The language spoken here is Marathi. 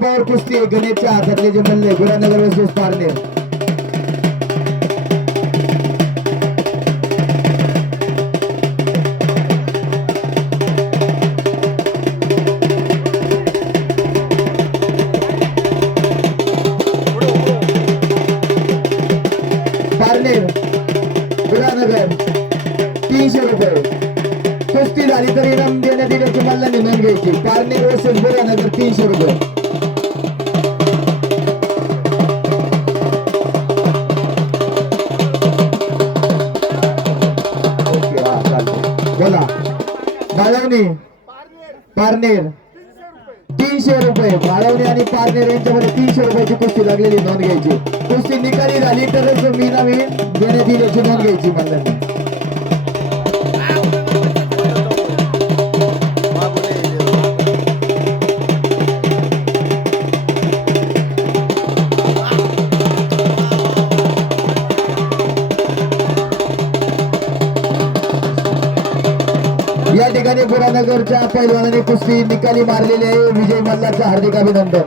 पावर कुस्ती गणेशच्या हातातले जे मल्ले गुरानगर वर्सेस पारनेर पारनेर गुरानगर तीनशे रुपये. कुस्ती झाली तरी इनाम देण्यात येईल याची मल्लांनी घ्यायची. पारनेर वर्सेस गुरानगर तीनशे रुपये. बोला. बाळवणी. पारनेर. तीनशे रुपये. बाळवणी आणि पारनेर यांच्यामध्ये तीनशे रुपयाची कुस्ती लागलेली नोंद घ्यायची. कुस्ती निकाली झाली तरच मी नवीन देण्यात येईल याची नोंद घ्यायची मला या ठिकाणी पुरानगरच्या पैलवानाने कुस्ती निकाली मारलेली आहे. विजय मल्लाचं हार्दिक अभिनंदन.